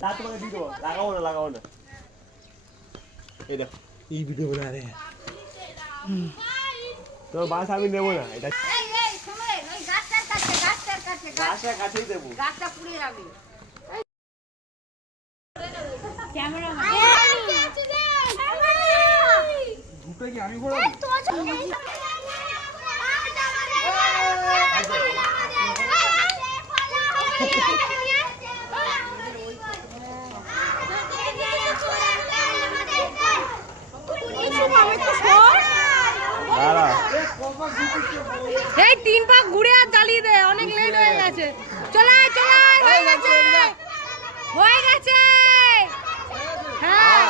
তা তোমাকে দিয়ে দেবো, লাগাও না এই দেখো এই ভিডিও বনা রে তো বাস আমি নেবো না এটা গাছটার কাছেই দেবো, গাছটা পুড়িয়ে যাবে। ক্যামেরা দুটো কি আমি ঘোরাবো? এই 3 পাক ঘুরে আর জ্বালিয়ে দে, অনেক লেট হয়ে গেছে। চলাই হয়ে গেছে হ্যাঁ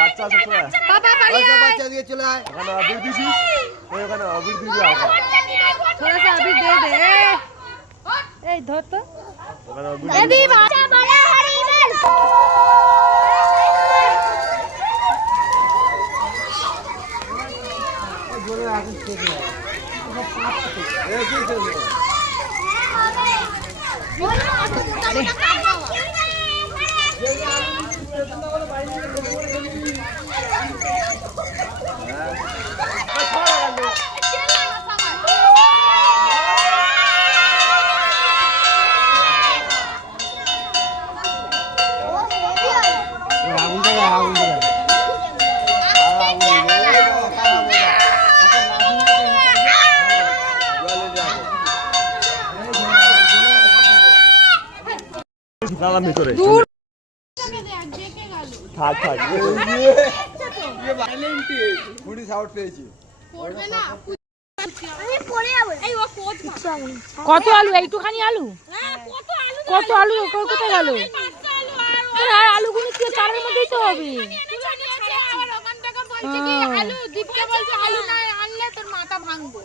বাচ্চা আছে তোরা, বাবা পালিয়ে বাচ্চা দিয়ে চলে আয়। ওখানে আবির দিছিস, ওখানে আবির দিবি আগা, थोड़ा सा अभी दे दे। ए धर तो ওখানে আবির दीदी बाजा बड़ा हरिबल জোরে আগুন ছেড়ে দাও। এই কি করবে? ঢুকালাম ভিতরে, থাক পুলিশ আউট পেয়েছি। কত আলু? এইটুখানি আলু? কত আলু? কোথায় গেল? আর আলুগুলো কি চারের মধ্যেই তো হবে। আলু দীপকে বলছে আলু না আনলে তোর মাথা ভাঙবো।